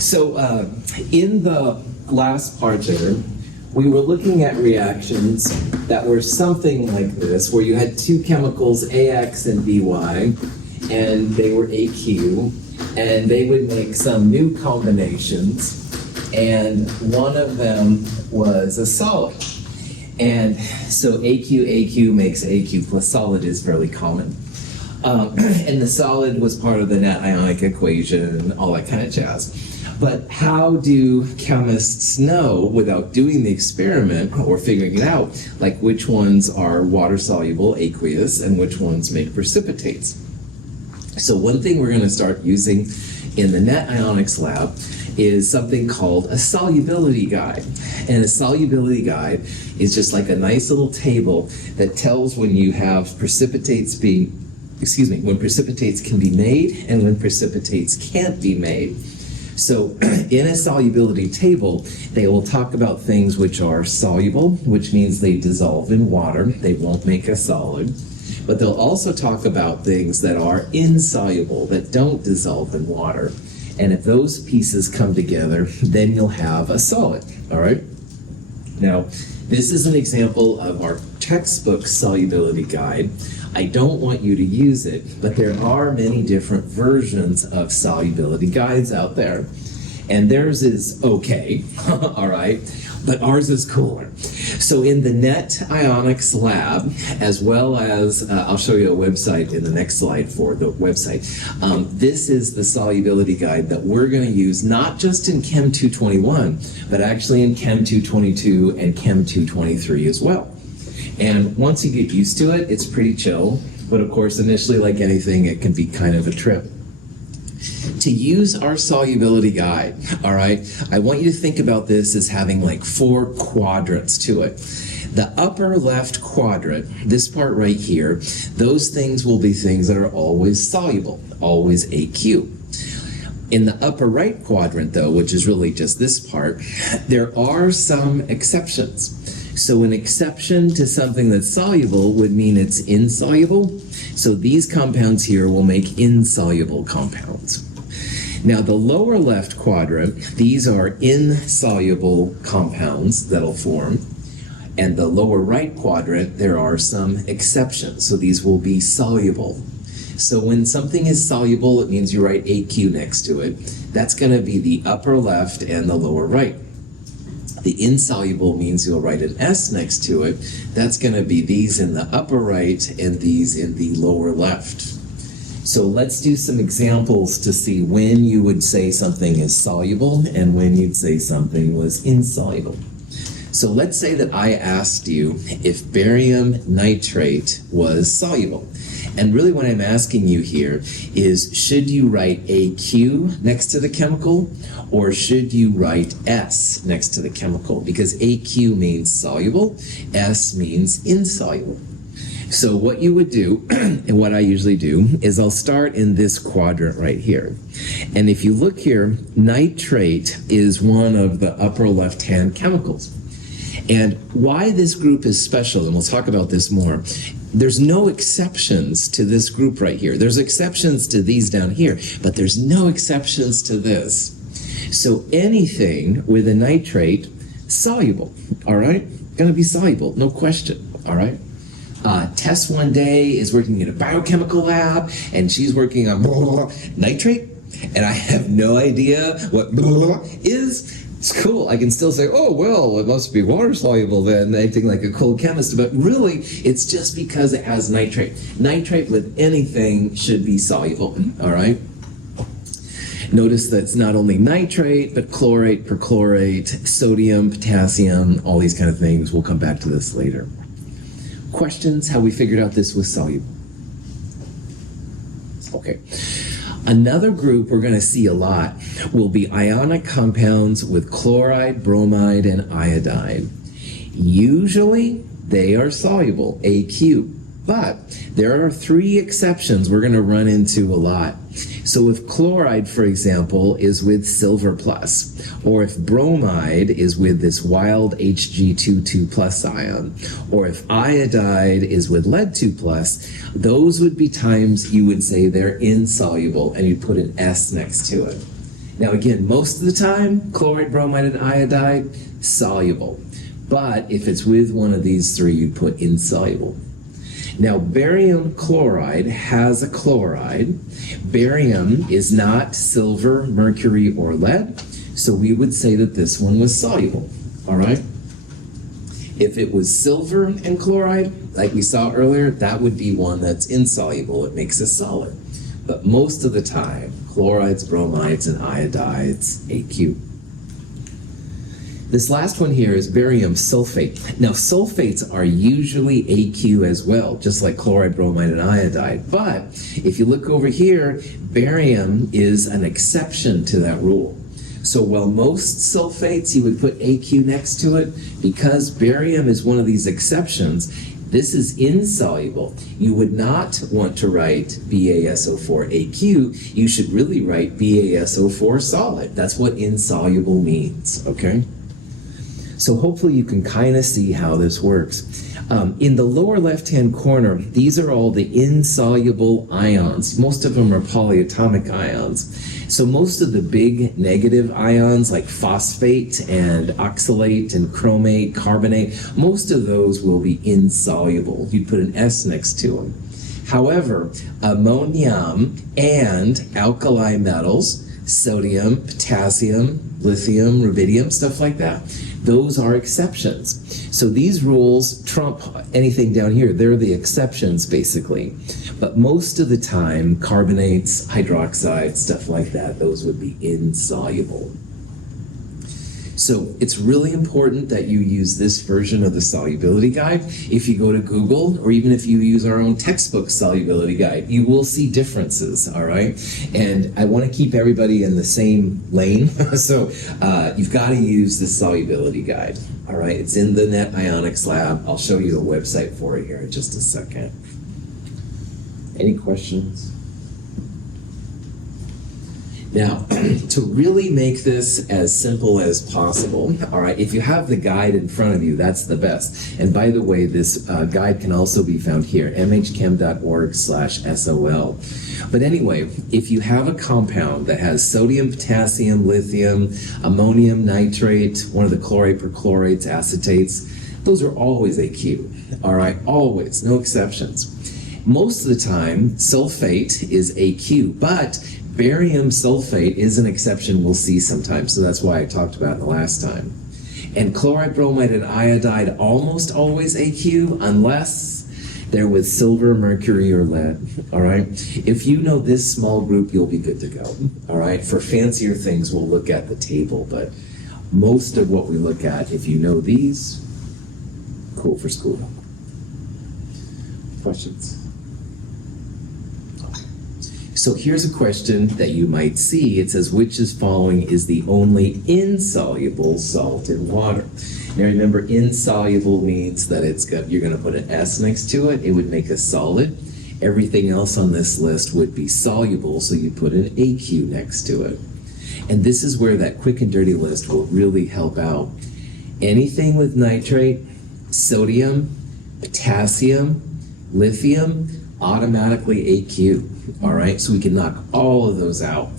So in the last part there, we were looking at reactions that were something like this, where you had two chemicals, AX and BY, and they were AQ, and they would make some new combinations, and one of them was a solid. And so AQ makes AQ plus solid is fairly common. And the solid was part of the net ionic equation, all that kind of jazz. But how do chemists know, without doing the experiment or figuring it out, like which ones are water-soluble, aqueous, and which ones make precipitates? So one thing we're going to start using in the net ionics lab is something called a solubility guide. And a solubility guide is just like a nice little table that tells when you have precipitates when precipitates can be made and when precipitates can't be made. So in a solubility table, they will talk about things which are soluble, which means they dissolve in water. They won't make a solid. But they'll also talk about things that are insoluble, that don't dissolve in water. And if those pieces come together, then you'll have a solid, all right? Now, this is an example of our textbook solubility guide. I don't want you to use it, but there are many different versions of solubility guides out there. And theirs is okay, all right? But ours is cooler. So in the Net Ionics lab, as well as, I'll show you a website in the next slide for the website. This is the solubility guide that we're going to use not just in Chem 221, but actually in Chem 222 and Chem 223 as well. And once you get used to it, it's pretty chill. But of course, initially, like anything, it can be kind of a trip. To use our solubility guide, all right, I want you to think about this as having like 4 quadrants to it. The upper left quadrant, this part right here, those things will be things that are always soluble, always AQ. In the upper right quadrant, though, which is really just this part, there are some exceptions. So an exception to something that's soluble would mean it's insoluble. So these compounds here will make insoluble compounds. Now the lower left quadrant, these are insoluble compounds that'll form. And the lower right quadrant, there are some exceptions. So these will be soluble. So when something is soluble, it means you write AQ next to it. That's going to be the upper left and the lower right. The insoluble means you'll write an S next to it. That's going to be these in the upper right and these in the lower left. So let's do some examples to see when you would say something is soluble and when you'd say something was insoluble. So let's say that I asked you if barium nitrate was soluble. And really what I'm asking you here is, should you write AQ next to the chemical, or should you write S next to the chemical? Because AQ means soluble, S means insoluble. So what you would do, and what I usually do, is I'll start in this quadrant right here. And if you look here, nitrate is one of the upper left-hand chemicals. And why this group is special, and we'll talk about this more, there's no exceptions to this group right here. There's exceptions to these down here, but there's no exceptions to this. So anything with a nitrate, soluble, all right? Gonna be soluble, no question, all right? Tess one day is working in a biochemical lab, and she's working on nitrate, and I have no idea what is. It's cool. I can still say, oh, well, it must be water soluble then, acting like a cold chemist. But really, it's just because it has nitrate. Nitrate with anything should be soluble, all right? Notice that it's not only nitrate, but chlorate, perchlorate, sodium, potassium, all these kind of things. We'll come back to this later. Questions? How we figured out this was soluble? Okay. Another group we're going to see a lot will be ionic compounds with chloride, bromide, and iodine. Usually, they are soluble, AQ. But there are 3 exceptions we're going to run into a lot. So if chloride, for example, is with silver plus, or if bromide is with this wild Hg22 plus ion, or if iodide is with lead 2 plus, those would be times you would say they're insoluble and you'd put an S next to it. Now again, most of the time, chloride, bromide, and iodide, soluble. But if it's with one of these three, you'd put insoluble. Now, barium chloride has a chloride. Barium is not silver, mercury, or lead, so we would say that this one was soluble, all right? If it was silver and chloride, like we saw earlier, that would be one that's insoluble. It makes a solid. But most of the time, chlorides, bromides, and iodides, AQ. This last one here is barium sulfate. Now, sulfates are usually AQ as well, just like chloride, bromide, and iodide. But if you look over here, barium is an exception to that rule. So while most sulfates, you would put AQ next to it, because barium is one of these exceptions, this is insoluble. You would not want to write BaSO4AQ. You should really write BaSO4 solid. That's what insoluble means, okay? So hopefully you can kind of see how this works. In the lower left-hand corner, these are all the insoluble ions. Most of them are polyatomic ions. So most of the big negative ions like phosphate and oxalate and chromate, carbonate, most of those will be insoluble. You put an S next to them. However, ammonium and alkali metals, sodium, potassium, lithium, rubidium, stuff like that, those are exceptions. So these rules trump anything down here. They're the exceptions, basically. But most of the time, carbonates, hydroxides, stuff like that, those would be insoluble. So it's really important that you use this version of the solubility guide. If you go to Google, or even if you use our own textbook solubility guide, you will see differences, all right? And I want to keep everybody in the same lane, so you've got to use the solubility guide, all right? It's in the Net Ionics Lab. I'll show you the website for it here in just a second. Any questions? Now, to really make this as simple as possible, all right, if you have the guide in front of you, that's the best. And by the way, this guide can also be found here, mhchem.org/SOL. But anyway, if you have a compound that has sodium, potassium, lithium, ammonium nitrate, one of the chloride perchlorates, acetates, those are always AQ, all right, always, no exceptions. Most of the time, sulfate is AQ, but barium sulfate is an exception we'll see sometimes, so that's why I talked about it the last time. And chloride, bromide, and iodide almost always AQ unless they're with silver, mercury, or lead, all right? If you know this small group, you'll be good to go, all right? For fancier things, we'll look at the table, but most of what we look at, if you know these, cool for school. Questions? So here's a question that you might see. It says, which is following is the only insoluble salt in water? Now remember, insoluble means that you're going to put an S next to it. It would make a solid. Everything else on this list would be soluble, so you put an AQ next to it. And this is where that quick and dirty list will really help out. Anything with nitrate, sodium, potassium, lithium, automatically AQ. All right, so we can knock all of those out.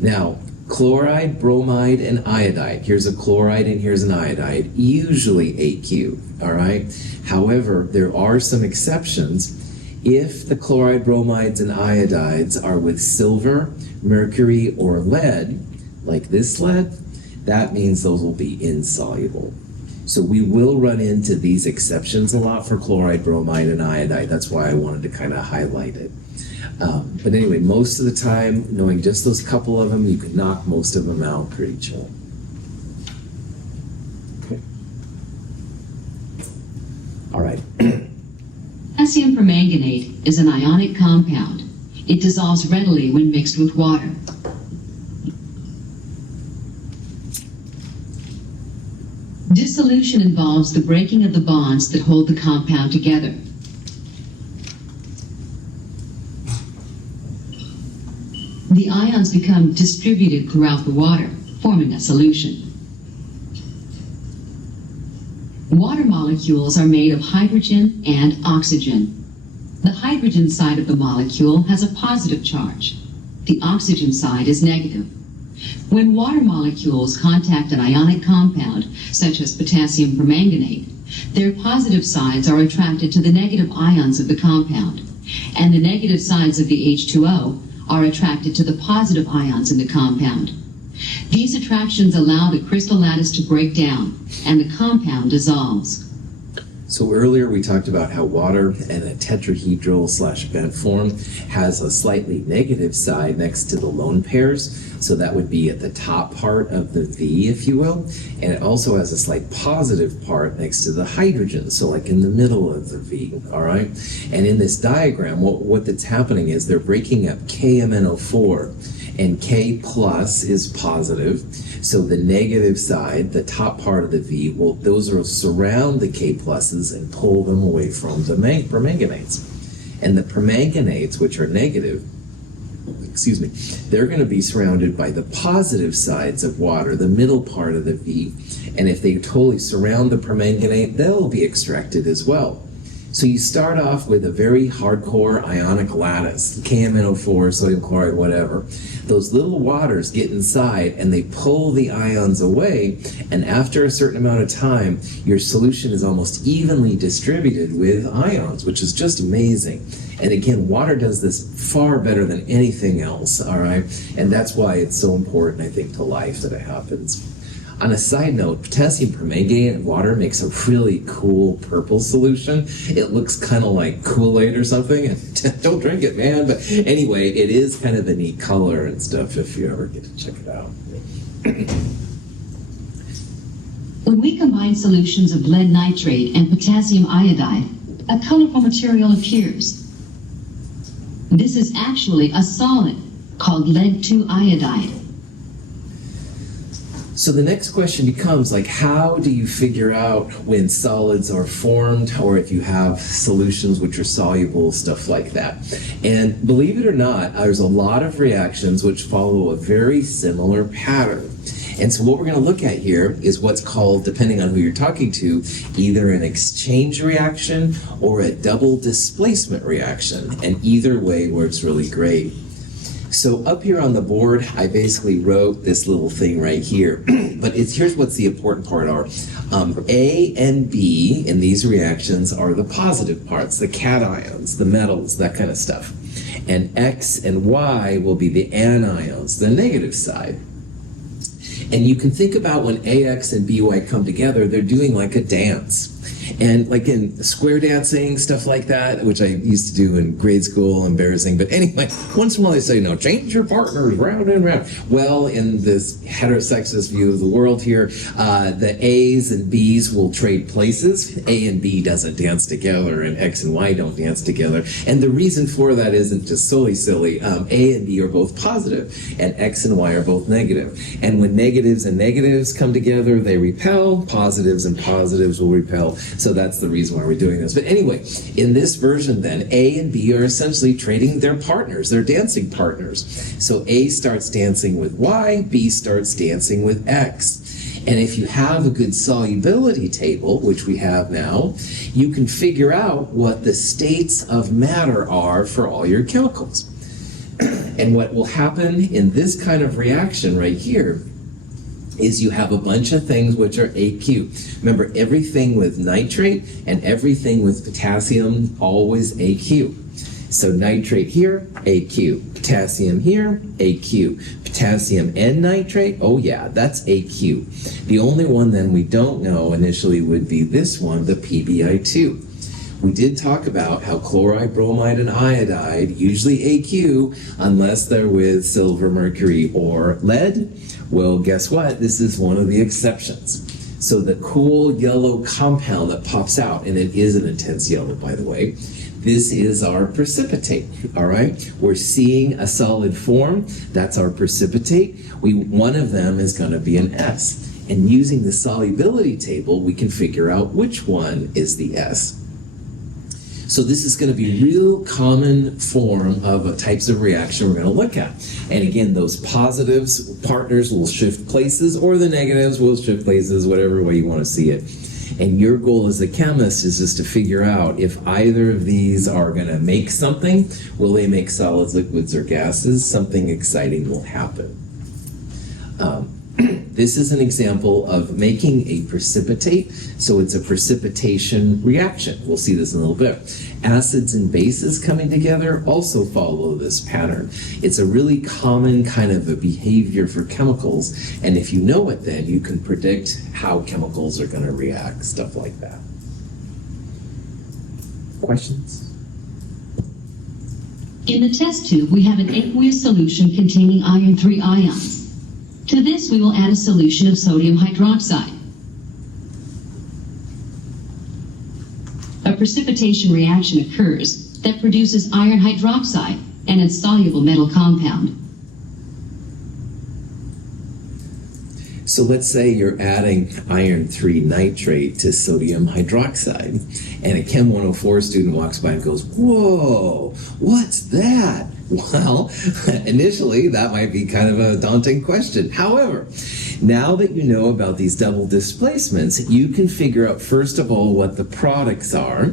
Now, chloride, bromide, and iodide. Here's a chloride and here's an iodide, usually AQ, all right? However, there are some exceptions. If the chloride, bromides, and iodides are with silver, mercury, or lead, like this lead, that means those will be insoluble. So we will run into these exceptions a lot for chloride, bromide, and iodide. That's why I wanted to kind of highlight it. But anyway, most of the time, knowing just those couple of them, you can knock most of them out pretty chill. Okay. All right. Potassium permanganate is an ionic compound. It dissolves readily when mixed with water. Dissolution involves the breaking of the bonds that hold the compound together. The ions become distributed throughout the water, forming a solution. Water molecules are made of hydrogen and oxygen. The hydrogen side of the molecule has a positive charge. The oxygen side is negative. When water molecules contact an ionic compound, such as potassium permanganate, their positive sides are attracted to the negative ions of the compound, and the negative sides of the H2O are attracted to the positive ions in the compound. These attractions allow the crystal lattice to break down, and the compound dissolves. So earlier we talked about how water in a tetrahedral / bent form has a slightly negative side next to the lone pairs. So that would be at the top part of the V, if you will. And it also has a slight positive part next to the hydrogen, so like in the middle of the V, all right? And in this diagram, what that's happening is they're breaking up KMNO4, and K plus is positive. So the negative side, the top part of the V, those will surround the K pluses and pull them away from the permanganates. And the permanganates, which are negative, they're going to be surrounded by the positive sides of water, the middle part of the V. And if they totally surround the permanganate, they'll be extracted as well. So you start off with a very hardcore ionic lattice, KMNO4, sodium chloride, whatever. Those little waters get inside and they pull the ions away, and after a certain amount of time, your solution is almost evenly distributed with ions, which is just amazing. And again, water does this far better than anything else, all right? And that's why it's so important, I think, to life that it happens. On a side note, potassium permanganate in water makes a really cool purple solution. It looks kind of like Kool-Aid or something. Don't drink it, man. But anyway, it is kind of a neat color and stuff if you ever get to check it out. When we combine solutions of lead nitrate and potassium iodide, a colorful material appears. This is actually a solid called lead-2 iodide. So the next question becomes, like, how do you figure out when solids are formed, or if you have solutions which are soluble, stuff like that? And believe it or not, there's a lot of reactions which follow a very similar pattern. And so what we're going to look at here is what's called, depending on who you're talking to, either an exchange reaction or a double displacement reaction. And either way works really great. So up here on the board, I basically wrote this little thing right here. But here's what's the important part are. A and B in these reactions are the positive parts, the cations, the metals, that kind of stuff. And X and Y will be the anions, the negative side. And you can think about when AX and BY come together, they're doing like a dance. And like in square dancing, stuff like that, which I used to do in grade school, embarrassing. But anyway, once in a while they say, no, change your partners round and round. Well, in this heterosexist view of the world here, the A's and B's will trade places. A and B doesn't dance together, and X and Y don't dance together. And the reason for that isn't just silly. A and B are both positive, and X and Y are both negative. And when negatives and negatives come together, they repel. Positives and positives will repel. So that's the reason why we're doing this. But anyway, in this version then, A and B are essentially trading their partners, their dancing partners. So A starts dancing with Y, B starts dancing with X. And if you have a good solubility table, which we have now, you can figure out what the states of matter are for all your chemicals. And what will happen in this kind of reaction right here is you have a bunch of things which are AQ. Remember, everything with nitrate and everything with potassium, always AQ. So nitrate here, AQ. Potassium here, AQ. Potassium and nitrate, oh yeah, that's AQ. The only one then we don't know initially would be this one, the PbI2. We did talk about how chloride, bromide, and iodide usually AQ unless they're with silver, mercury, or lead. Well, guess what? This is one of the exceptions. So the cool yellow compound that pops out, and it is an intense yellow, by the way, this is our precipitate, all right? We're seeing a solid form. That's our precipitate. One of them is going to be an S. And using the solubility table, we can figure out which one is the S. So this is going to be a real common form of types of reaction we're going to look at. And again, those positives, partners will shift places, or the negatives will shift places, whatever way you want to see it. And your goal as a chemist is just to figure out if either of these are going to make something. Will they make solids, liquids, or gases? Something exciting will happen. This is an example of making a precipitate, so it's a precipitation reaction. We'll see this in a little bit. Acids and bases coming together also follow this pattern. It's a really common kind of a behavior for chemicals, and if you know it, then you can predict how chemicals are going to react, stuff like that. Questions? In the test tube, we have an aqueous solution containing iron 3 ions. To this, we will add a solution of sodium hydroxide. A precipitation reaction occurs that produces iron hydroxide, an insoluble metal compound. So let's say you're adding iron 3 nitrate to sodium hydroxide, and a Chem 104 student walks by and goes, "Whoa, what's that?" Well, initially that might be kind of a daunting question. However, now that you know about these double displacements, you can figure out first of all what the products are.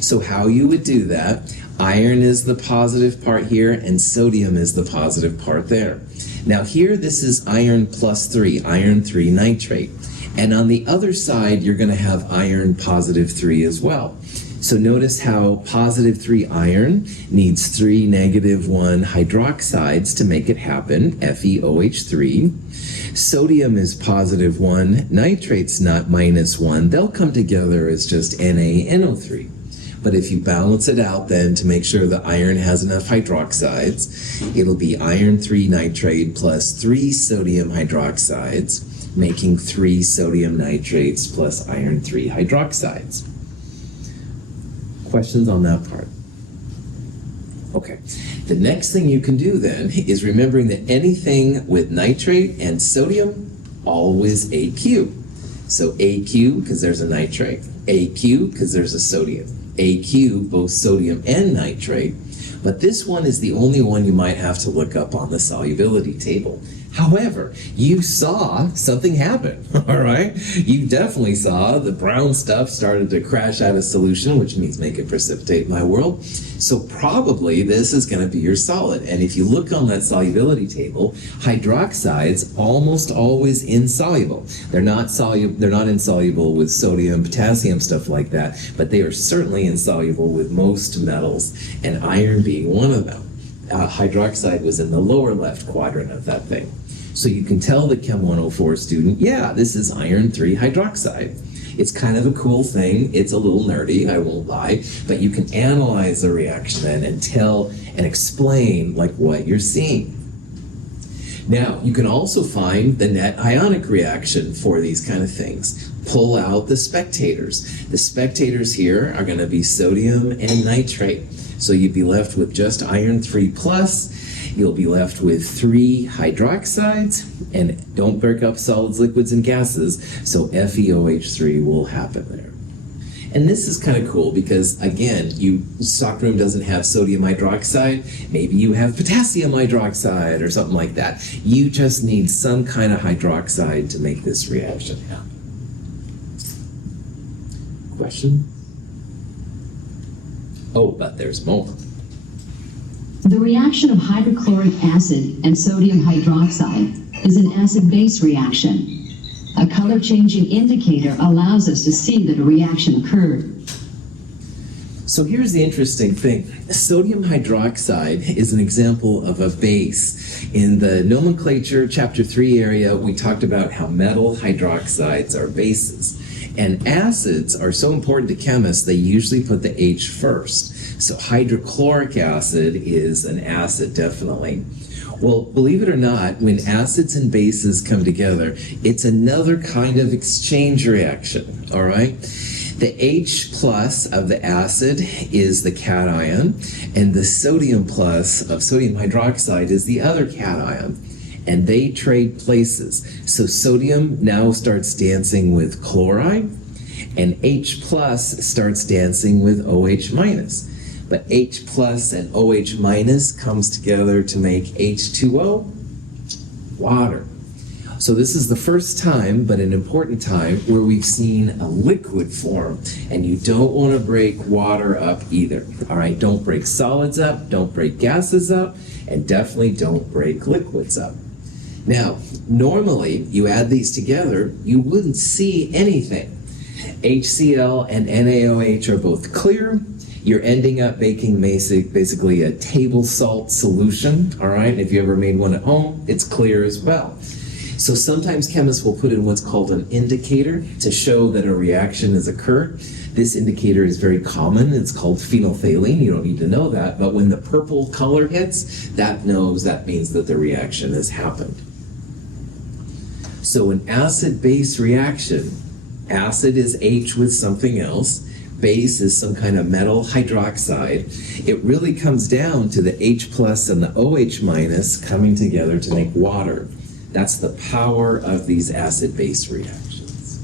So how you would do that, iron is the positive part here and sodium is the positive part there. Now here this is iron plus 3, iron 3 nitrate. And on the other side you're going to have iron positive 3 as well. So notice how positive 3 iron needs 3 negative 1 hydroxides to make it happen, FeOH3. Sodium is positive 1, nitrate's not minus 1. They'll come together as just NaNO3. But if you balance it out then to make sure the iron has enough hydroxides, it'll be iron 3 nitrate plus 3 sodium hydroxides, making 3 sodium nitrates plus iron 3 hydroxides. Questions on that part? Okay. The next thing you can do then is remembering that anything with nitrate and sodium, always AQ. So AQ because there's a nitrate, AQ because there's a sodium, AQ both sodium and nitrate, but this one is the only one you might have to look up on the solubility table. However, you saw something happen, all right? You definitely saw the brown stuff started to crash out of solution, which means make it precipitate, my world. So probably this is going to be your solid. And if you look on that solubility table, hydroxides almost always insoluble. They're not insoluble with sodium, potassium, stuff like that, but they are certainly insoluble with most metals, and iron being one of them. Hydroxide was in the lower left quadrant of that thing. So you can tell the Chem 104 student, yeah, this is iron 3 hydroxide. It's kind of a cool thing. It's a little nerdy, I won't lie, but you can analyze the reaction and tell and explain like what you're seeing. Now, you can also find the net ionic reaction for these kind of things. Pull out the spectators. The spectators here are going to be sodium and nitrate. So you'd be left with just iron 3 plus. You'll be left with 3 hydroxides, and don't break up solids, liquids, and gases, so FeOH3 will happen there. And this is kind of cool because, again, stockroom doesn't have sodium hydroxide. Maybe you have potassium hydroxide or something like that. You just need some kind of hydroxide to make this reaction happen. Question? Oh, but there's more. The reaction of hydrochloric acid and sodium hydroxide is an acid-base reaction. A color-changing indicator allows us to see that a reaction occurred. So here's the interesting thing. Sodium hydroxide is an example of a base. In the nomenclature, chapter 3 area, we talked about how metal hydroxides are bases. And acids are so important to chemists, they usually put the H first. So hydrochloric acid is an acid, definitely. Well, believe it or not, when acids and bases come together, it's another kind of exchange reaction, all right? The H plus of the acid is the cation, and the sodium plus of sodium hydroxide is the other cation. And they trade places. So sodium now starts dancing with chloride, and H plus starts dancing with OH minus. But H plus and OH minus comes together to make H2O, water. So this is the first time, but an important time, where we've seen a liquid form, and you don't want to break water up either. All right, don't break solids up, don't break gases up, and definitely don't break liquids up. Now, normally, you add these together, you wouldn't see anything. HCl and NaOH are both clear. You're ending up making basically a table salt solution, all right? If you ever made one at home, it's clear as well. So sometimes chemists will put in what's called an indicator to show that a reaction has occurred. This indicator is very common. It's called phenolphthalein. You don't need to know that, but when the purple color hits, that means that the reaction has happened. So an acid-base reaction, acid is H with something else, base is some kind of metal hydroxide. It really comes down to the H plus and the OH minus coming together to make water. That's the power of these acid-base reactions.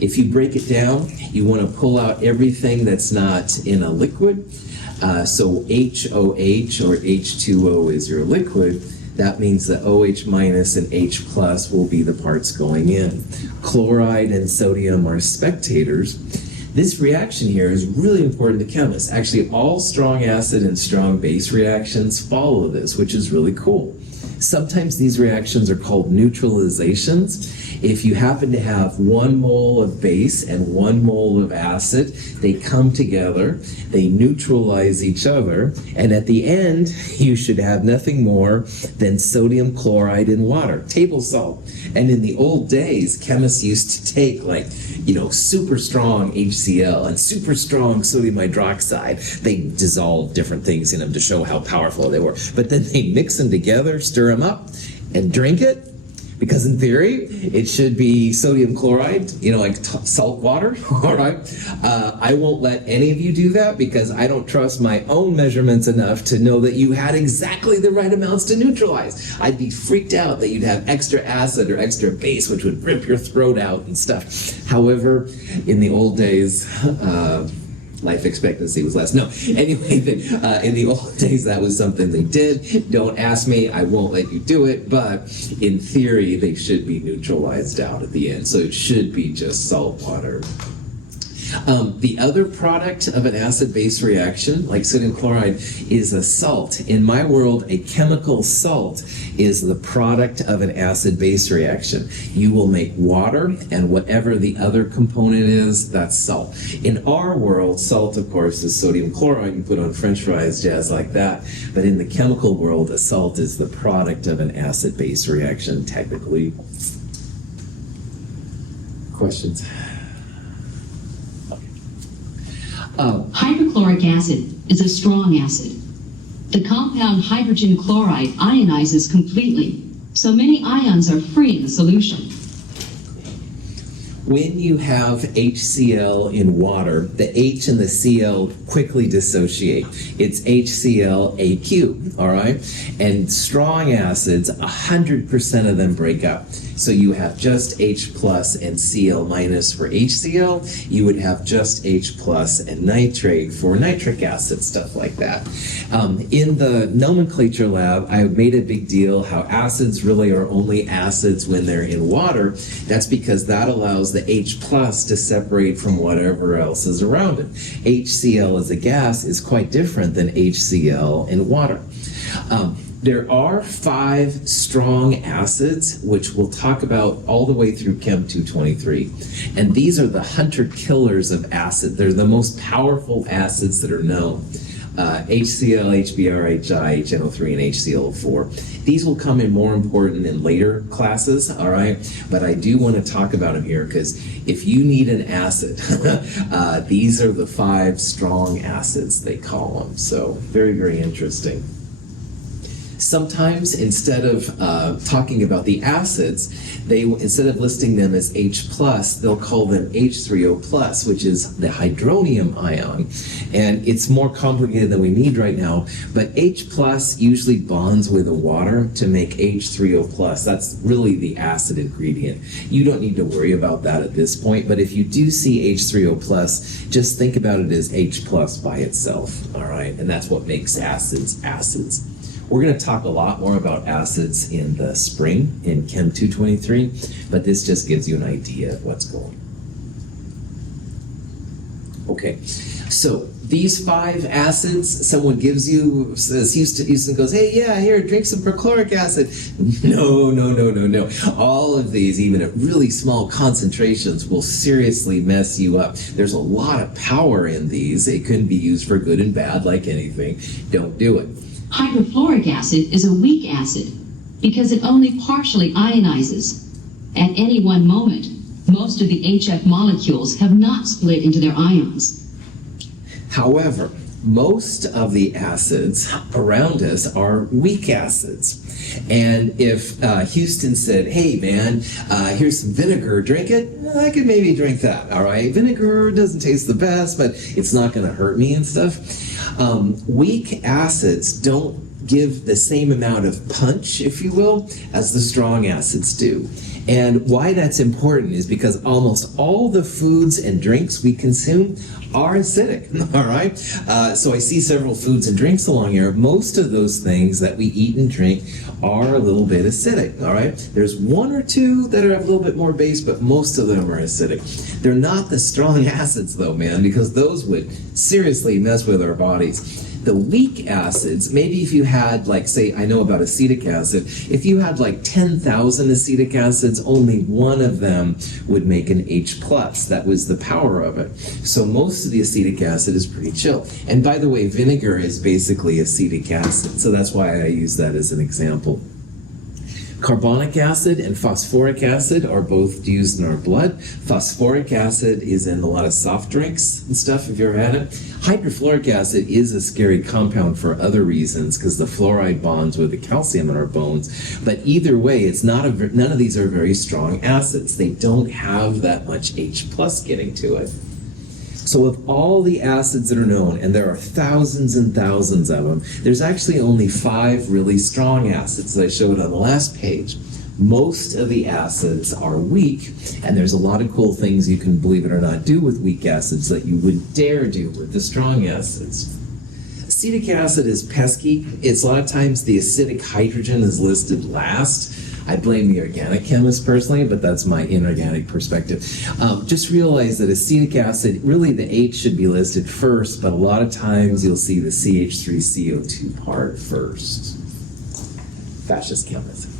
If you break it down, you want to pull out everything that's not in a liquid. So HOH or H2O is your liquid. That means the OH minus and H plus will be the parts going in. Chloride and sodium are spectators. This reaction here is really important to chemists. Actually, all strong acid and strong base reactions follow this, which is really cool. Sometimes these reactions are called neutralizations. If you happen to have 1 mole of base and 1 mole of acid, they come together, they neutralize each other, and at the end, you should have nothing more than sodium chloride in water, table salt. And in the old days, chemists used to take super strong HCl and super strong sodium hydroxide. They dissolved different things in them to show how powerful they were. But then they mix them together, stir them up, and drink it. Because in theory, it should be sodium chloride, like salt water, all right? I won't let any of you do that because I don't trust my own measurements enough to know that you had exactly the right amounts to neutralize. I'd be freaked out that you'd have extra acid or extra base, which would rip your throat out and stuff. However, in the old days, life expectancy was less. No, anyway, in the old days, that was something they did. Don't ask me, I won't let you do it, but in theory, they should be neutralized out at the end. So it should be just salt water. The other product of an acid-base reaction, like sodium chloride, is a salt. In my world, a chemical salt is the product of an acid-base reaction. You will make water, and whatever the other component is, that's salt. In our world, salt, of course, is sodium chloride. You put on French fries, jazz like that. But in the chemical world, a salt is the product of an acid-base reaction, technically. Questions? Hydrochloric acid is a strong acid. The compound hydrogen chloride ionizes completely, so many ions are free in the solution. When you have HCl in water, the H and the Cl quickly dissociate. It's HClAQ, all right? And strong acids, 100% of them break up. So you have just H plus and Cl minus for HCl. You would have just H plus and nitrate for nitric acid, stuff like that. In the nomenclature lab, I made a big deal how acids really are only acids when they're in water. That's because that allows the H plus to separate from whatever else is around it. HCl as a gas is quite different than HCl in water. There are 5 strong acids, which we'll talk about all the way through Chem 223. And these are the hunter killers of acid. They're the most powerful acids that are known. HCl, HBr, HI, HNO3, and HCl4. These will come in more important in later classes, all right? But I do want to talk about them here because if you need an acid, these are the 5 strong acids, they call them. So very, very interesting. Sometimes instead of talking about the acids, instead of listing them as H+, they'll call them H3O+, which is the hydronium ion. And it's more complicated than we need right now, but H+ usually bonds with the water to make H3O+. That's really the acid ingredient. You don't need to worry about that at this point, but if you do see H3O+, just think about it as H+ by itself, all right? And that's what makes acids acids. We're going to talk a lot more about acids in the spring in Chem 223, but this just gives you an idea of what's going on. Okay, so These 5 acids, someone gives you, says Houston goes, hey, yeah, here, drink some perchloric acid. No. All of these, even at really small concentrations, will seriously mess you up. There's a lot of power in these. It can be used for good and bad, like anything. Don't do it. Hydrofluoric acid is a weak acid because it only partially ionizes. At any one moment, most of the HF molecules have not split into their ions. However, most of the acids around us are weak acids. And if Houston said, hey man, here's some vinegar, drink it, I could maybe drink that, all right? Vinegar doesn't taste the best, but it's not going to hurt me and stuff. Weak acids don't give the same amount of punch, if you will, as the strong acids do. And why that's important is because almost all the foods and drinks we consume are acidic, all right? So I see several foods and drinks along here. Most of those things that we eat and drink are a little bit acidic, all right? There's 1 or 2 that are a little bit more base, but most of them are acidic. They're not the strong acids though, man, because those would seriously mess with our bodies. The weak acids, maybe if you had, like, say, I know about acetic acid, if you had like 10,000 acetic acids, only 1 of them would make an H+. That was the power of it. So most of the acetic acid is pretty chill. And by the way, vinegar is basically acetic acid, so that's why I use that as an example. Carbonic acid and phosphoric acid are both used in our blood. Phosphoric acid is in a lot of soft drinks and stuff, if you ever had it. Hydrofluoric acid is a scary compound for other reasons because the fluoride bonds with the calcium in our bones. But either way, it's not none of these are very strong acids. They don't have that much H+ getting to it. So of all the acids that are known, and there are thousands and thousands of them, there's actually only 5 really strong acids that I showed on the last page. Most of the acids are weak, and there's a lot of cool things you can, believe it or not, do with weak acids that you would dare do with the strong acids. Acetic acid is pesky. It's a lot of times the acidic hydrogen is listed last. I blame the organic chemist personally, but that's my inorganic perspective. Just realize that acetic acid, really the H should be listed first, but a lot of times you'll see the CH3CO2 part first. Fascist chemist.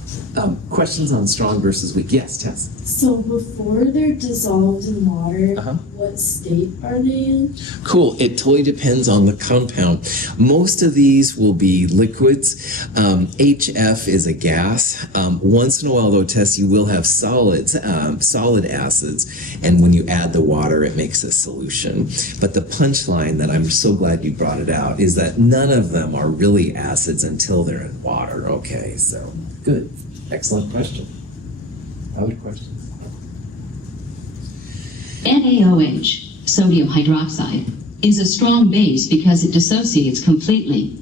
Questions on strong versus weak? Yes, Tess. So before they're dissolved in water, what state are they in? Cool. It totally depends on the compound. Most of these will be liquids. HF is a gas. Once in a while, though, Tess, you will have solids, solid acids, and when you add the water, it makes a solution. But the punchline that I'm so glad you brought it out is that none of them are really acids until they're in water. Okay, so good. Excellent question. Other questions? NaOH, sodium hydroxide, is a strong base because it dissociates completely.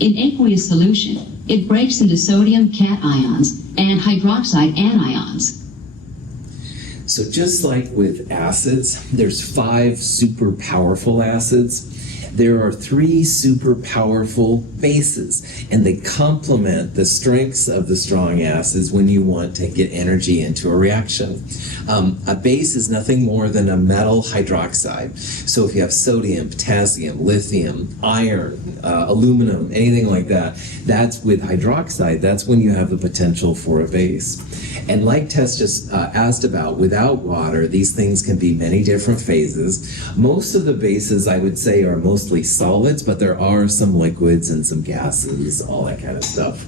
In aqueous solution, it breaks into sodium cations and hydroxide anions. So just like with acids, there's 5 super powerful acids. There are 3 super powerful bases, and they complement the strengths of the strong acids when you want to get energy into a reaction. A base is nothing more than a metal hydroxide. So if you have sodium, potassium, lithium, iron, aluminum, anything like that, that's with hydroxide, that's when you have the potential for a base. And like Tess just asked about, without water, these things can be many different phases. Most of the bases, I would say, are mostly solids, but there are some liquids and some gases, all that kind of stuff.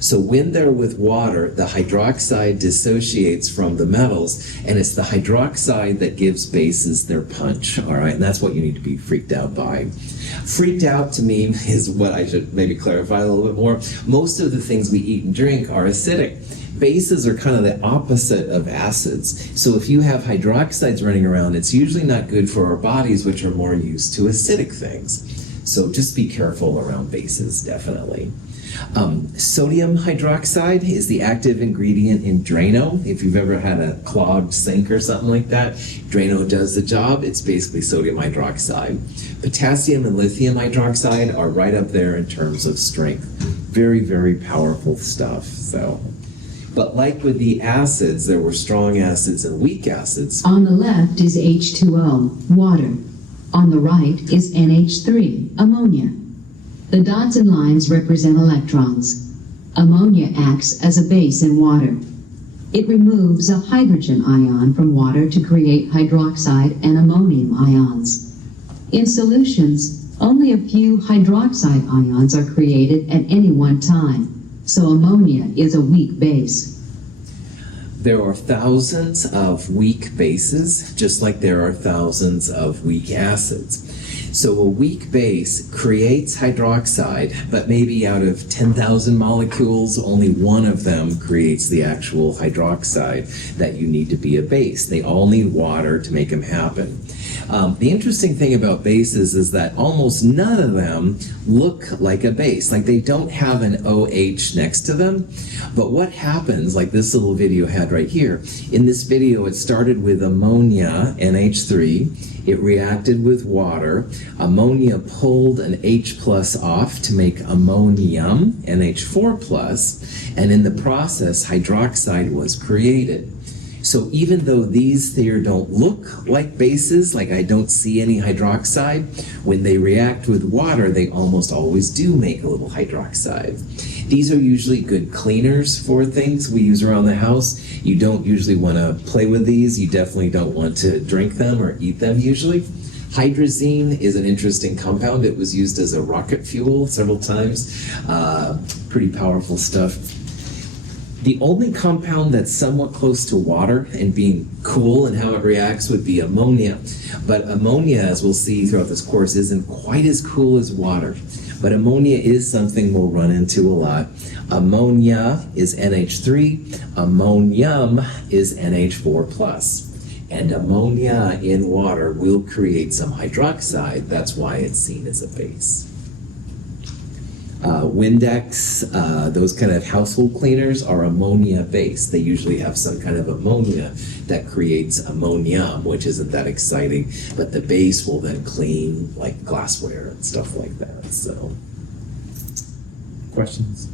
So when they're with water, the hydroxide dissociates from the metals, and it's the hydroxide that gives bases their punch, all right? And that's what you need to be freaked out by. Freaked out to me is what I should maybe clarify a little bit more. Most of the things we eat and drink are acidic. Bases are kind of the opposite of acids. So if you have hydroxides running around, it's usually not good for our bodies, which are more used to acidic things. So just be careful around bases, definitely. Sodium hydroxide is the active ingredient in Drano. If you've ever had a clogged sink or something like that, Drano does the job. It's basically sodium hydroxide. Potassium and lithium hydroxide are right up there in terms of strength. Very, very powerful stuff. But like with the acids, there were strong acids and weak acids. On the left is H2O, water. On the right is NH3, ammonia. The dots and lines represent electrons. Ammonia acts as a base in water. It removes a hydrogen ion from water to create hydroxide and ammonium ions. In solutions, only a few hydroxide ions are created at any one time, so ammonia is a weak base. There are thousands of weak bases, just like there are thousands of weak acids. So a weak base creates hydroxide, but maybe out of 10,000 molecules, only one of them creates the actual hydroxide that you need to be a base. They all need water to make them happen. The interesting thing about bases is that almost none of them look like a base. Like they don't have an OH next to them. But what happens, like this little video had right here, in this video it started with ammonia, NH3. It reacted with water. Ammonia pulled an H plus off to make ammonium, NH4 plus, and in the process, hydroxide was created. So even though these here don't look like bases, like I don't see any hydroxide, when they react with water, they almost always do make a little hydroxide. These are usually good cleaners for things we use around the house. You don't usually want to play with these. You definitely don't want to drink them or eat them usually. Hydrazine is an interesting compound. It was used as a rocket fuel several times. Pretty powerful stuff. The only compound that's somewhat close to water and being cool and how it reacts would be ammonia. But ammonia, as we'll see throughout this course, isn't quite as cool as water. But ammonia is something we'll run into a lot. Ammonia is NH3, ammonium is NH4 plus. And ammonia in water will create some hydroxide. That's why it's seen as a base. Windex, those kind of household cleaners are ammonia based. They usually have some kind of ammonia that creates ammonium, which isn't that exciting, but the base will then clean like glassware and stuff like that. So, questions?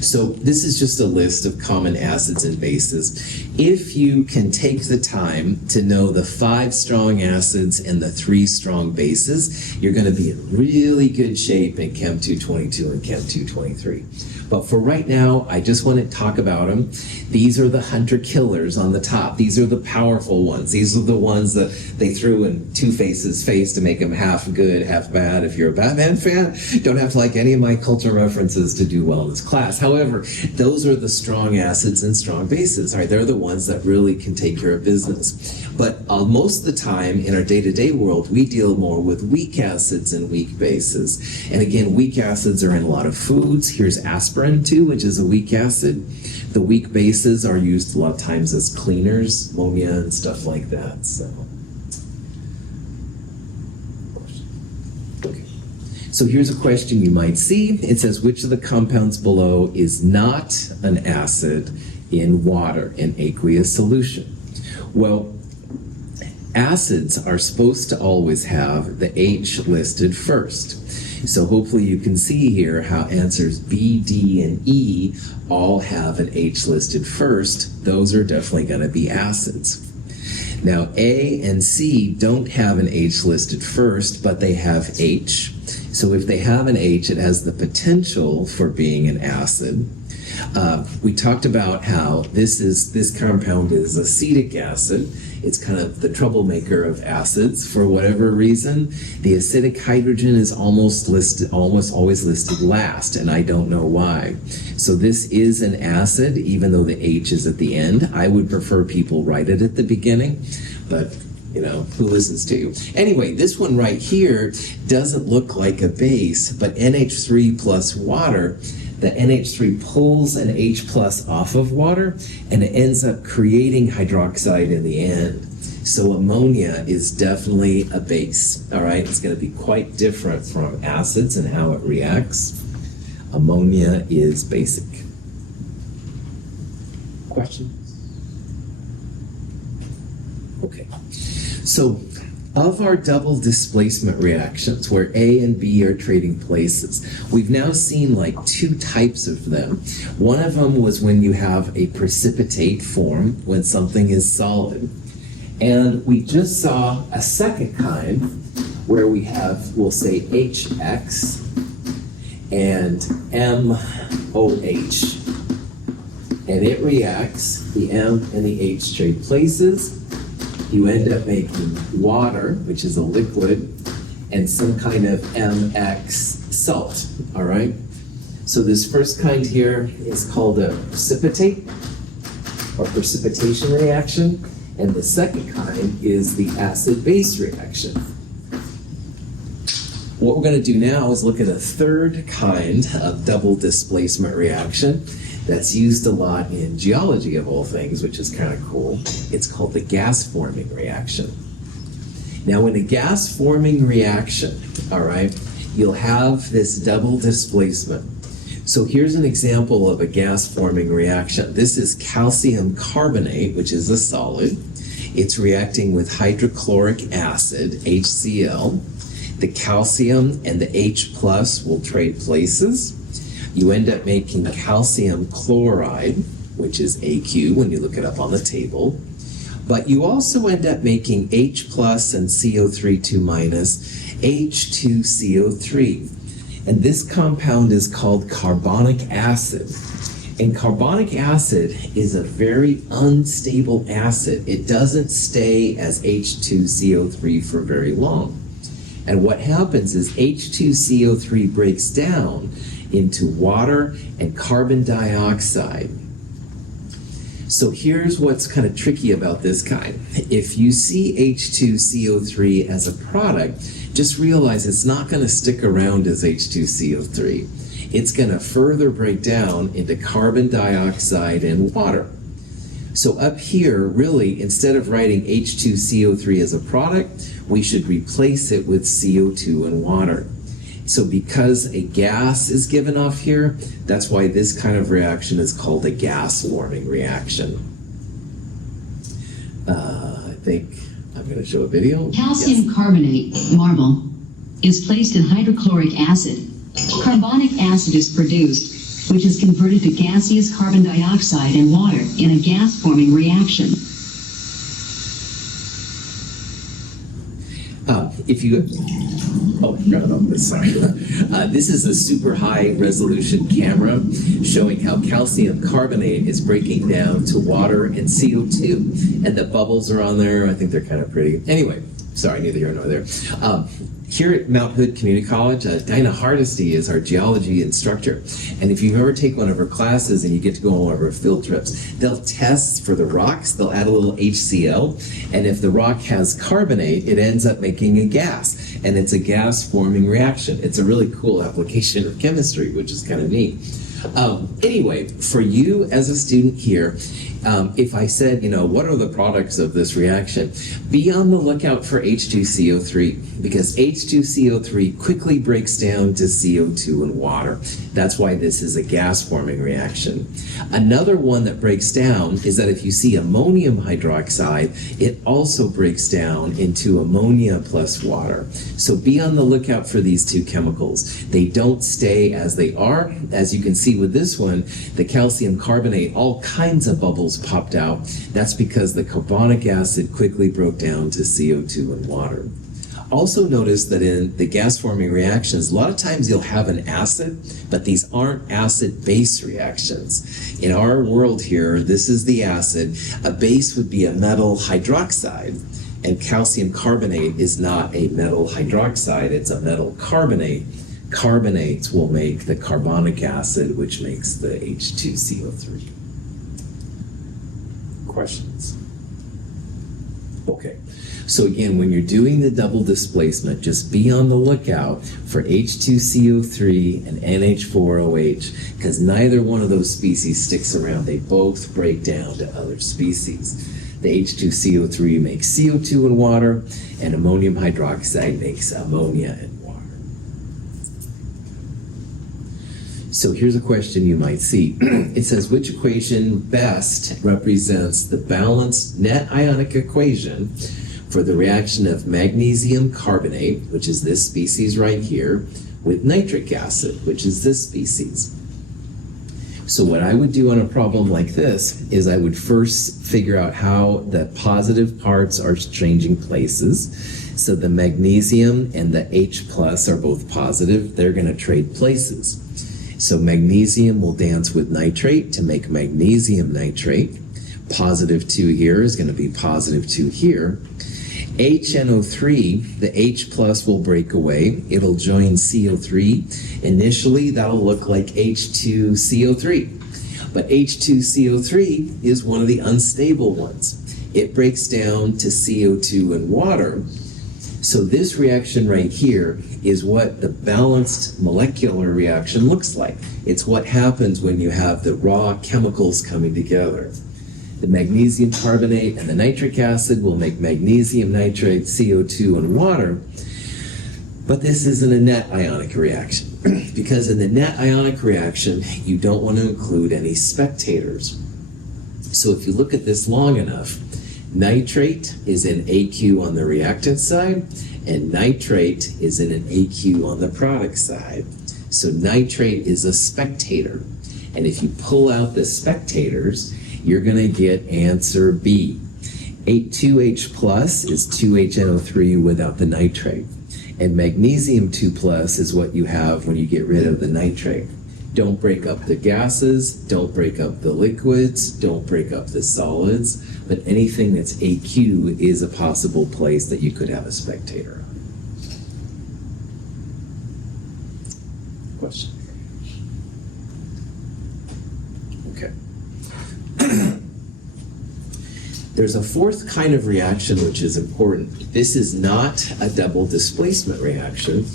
So this is just a list of common acids and bases. If you can take the time to know the 5 strong acids and the 3 strong bases, you're going to be in really good shape in Chem 222 and Chem 223. But for right now, I just want to talk about them. These are the hunter killers on the top. These are the powerful ones. These are the ones that they threw in Two-Face's face to make him half good, half bad. If you're a Batman fan, don't have to like any of my cultural references to do well in this class. However, those are the strong acids and strong bases. All right, they're the ones that really can take care of business. But most of the time in our day-to-day world, we deal more with weak acids and weak bases. And again, weak acids are in a lot of foods. Here's aspirin too, which is a weak acid. The weak bases are used a lot of times as cleaners, ammonia and stuff like that. So, okay. So here's a question you might see. It says, which of the compounds below is not an acid in water in aqueous solution? Well, acids are supposed to always have the H listed first. So hopefully you can see here how answers B, D, and E all have an H listed first. Those are definitely going to be acids. Now A and C don't have an H listed first, but they have H. So if they have an H, it has the potential for being an acid. We talked about how this compound is acetic acid. It's kind of the troublemaker of acids for whatever reason. The acidic hydrogen is almost always listed last, and I don't know why. So this is an acid, even though the H is at the end. I would prefer people write it at the beginning, but you know, who listens to you? Anyway, this one right here doesn't look like a base, but NH3 plus water, the NH3 pulls an H plus off of water, and it ends up creating hydroxide in the end. So ammonia is definitely a base, all right? It's going to be quite different from acids and how it reacts. Ammonia is basic. Questions? Okay. So, of our double displacement reactions, where A and B are trading places, we've now seen like 2 types of them. One of them was when you have a precipitate form, when something is solid. And we just saw a second kind where we have, we'll say HX and MOH. And it reacts, the M and the H trade places. You end up making water, which is a liquid, and some kind of MX salt, all right? So this first kind here is called a precipitate or precipitation reaction, and the second kind is the acid-base reaction. What we're going to do now is look at a third kind of double displacement reaction that's used a lot in geology of all things, which is kind of cool. It's called the gas-forming reaction. Now in a gas-forming reaction, all right, you'll have this double displacement. So here's an example of a gas-forming reaction. This is calcium carbonate, which is a solid. It's reacting with hydrochloric acid, HCl. The calcium and the H plus will trade places. You end up making calcium chloride, which is AQ when you look it up on the table. But you also end up making H plus and CO3 2 minus, H2CO3. And this compound is called carbonic acid. And carbonic acid is a very unstable acid. It doesn't stay as H2CO3 for very long. And what happens is H2CO3 breaks down into water and carbon dioxide. So here's what's kind of tricky about this kind. If you see H2CO3 as a product, just realize it's not going to stick around as H2CO3. It's going to further break down into carbon dioxide and water. So up here, really, instead of writing H2CO3 as a product, we should replace it with CO2 and water. So because a gas is given off here, that's why this kind of reaction is called a gas-forming reaction. I think I'm going to show a video. Calcium carbonate, marble, is placed in hydrochloric acid. Carbonic acid is produced, which is converted to gaseous carbon dioxide and water in a gas-forming reaction. I forgot about this, sorry. This is a super high resolution camera showing how calcium carbonate is breaking down to water and CO2. And the bubbles are on there. I think they're kind of pretty. Anyway, sorry, neither here nor there. Here at Mount Hood Community College, Dinah Hardesty is our geology instructor. And if you ever take one of her classes and you get to go on one of her field trips, they'll test for the rocks, they'll add a little HCl, and if the rock has carbonate, it ends up making a gas. And it's a gas-forming reaction. It's a really cool application of chemistry, which is kind of neat. Anyway, for you as a student here, if I said, what are the products of this reaction? Be on the lookout for H2CO3, because H2CO3 quickly breaks down to CO2 and water. That's why this is a gas-forming reaction. Another one that breaks down is that if you see ammonium hydroxide, it also breaks down into ammonia plus water. So be on the lookout for these two chemicals. They don't stay as they are. As you can see with this one, the calcium carbonate, all kinds of bubbles popped out. That's because the carbonic acid quickly broke down to CO2 and water. Also notice that in the gas-forming reactions, a lot of times you'll have an acid, but these aren't acid-base reactions. In our world here, this is the acid. A base would be a metal hydroxide, and calcium carbonate is not a metal hydroxide, it's a metal carbonate. Carbonates will make the carbonic acid, which makes the H2CO3. Questions? Okay. So again, when you're doing the double displacement, just be on the lookout for H2CO3 and NH4OH, because neither one of those species sticks around. They both break down to other species. The H2CO3 makes CO2 and water, and ammonium hydroxide makes ammonia and water. So here's a question you might see. It says, which equation best represents the balanced net ionic equation for the reaction of magnesium carbonate, which is this species right here, with nitric acid, which is this species? So what I would do on a problem like this is I would first figure out how the positive parts are changing places. So the magnesium and the H plus are both positive. They're going to trade places. So magnesium will dance with nitrate to make magnesium nitrate. Positive 2 here is going to be positive 2 here. HNO3, the H plus will break away. It'll join CO3. Initially, that'll look like H2CO3. But H2CO3 is one of the unstable ones. It breaks down to CO2 and water. So this reaction right here is what the balanced molecular reaction looks like. It's what happens when you have the raw chemicals coming together. The magnesium carbonate and the nitric acid will make magnesium nitrate, CO2, and water. But this isn't a net ionic reaction because in the net ionic reaction, you don't want to include any spectators. So if you look at this long enough, nitrate is in AQ on the reactant side, and nitrate is in an AQ on the product side. So nitrate is a spectator. And if you pull out the spectators, you're going to get answer B. 2H plus is 2HNO3 without the nitrate. And magnesium 2 plus is what you have when you get rid of the nitrate. Don't break up the gases, don't break up the liquids, don't break up the solids, but anything that's AQ is a possible place that you could have a spectator on. Question? Okay. There's a fourth kind of reaction which is important. This is not a double displacement reaction.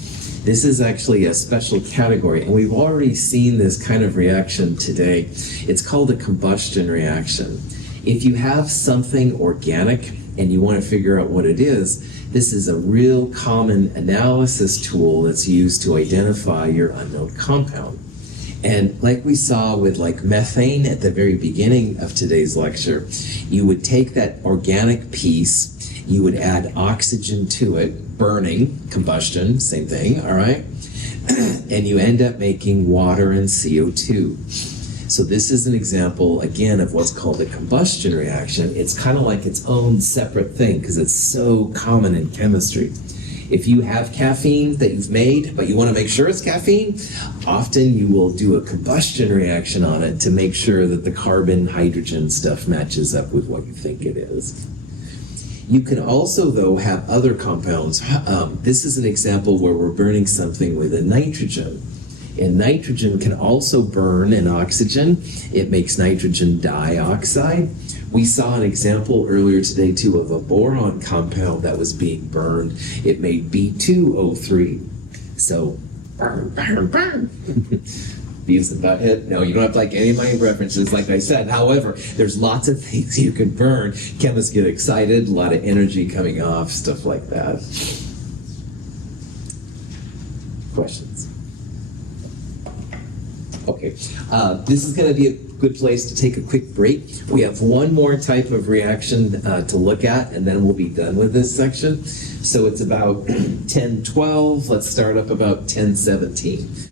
This is actually a special category, and we've already seen this kind of reaction today. It's called a combustion reaction. If you have something organic and you want to figure out what it is, this is a real common analysis tool that's used to identify your unknown compound. And like we saw with like methane at the very beginning of today's lecture, you would take that organic piece, you would add oxygen to it, burning, combustion, same thing, all right? And you end up making water and CO2. So this is an example, again, of what's called a combustion reaction. It's kind of like its own separate thing because it's so common in chemistry. If you have caffeine that you've made, but you want to make sure it's caffeine, often you will do a combustion reaction on it to make sure that the carbon, hydrogen stuff matches up with what you think it is. You can also, though, have other compounds. This is an example where we're burning something with a nitrogen. And nitrogen can also burn an oxygen. It makes nitrogen dioxide. We saw an example earlier today, too, of a boron compound that was being burned. It made B2O3. So, burn, burn, burn. Beavis and Butthead? No, you don't have to like any of my references, like I said. However, there's lots of things you can burn. Chemists get excited, a lot of energy coming off, stuff like that. Questions? Okay, this is going to be a good place to take a quick break. We have one more type of reaction to look at, and then we'll be done with this section. So it's about 10:12. Let's start up about 10:17.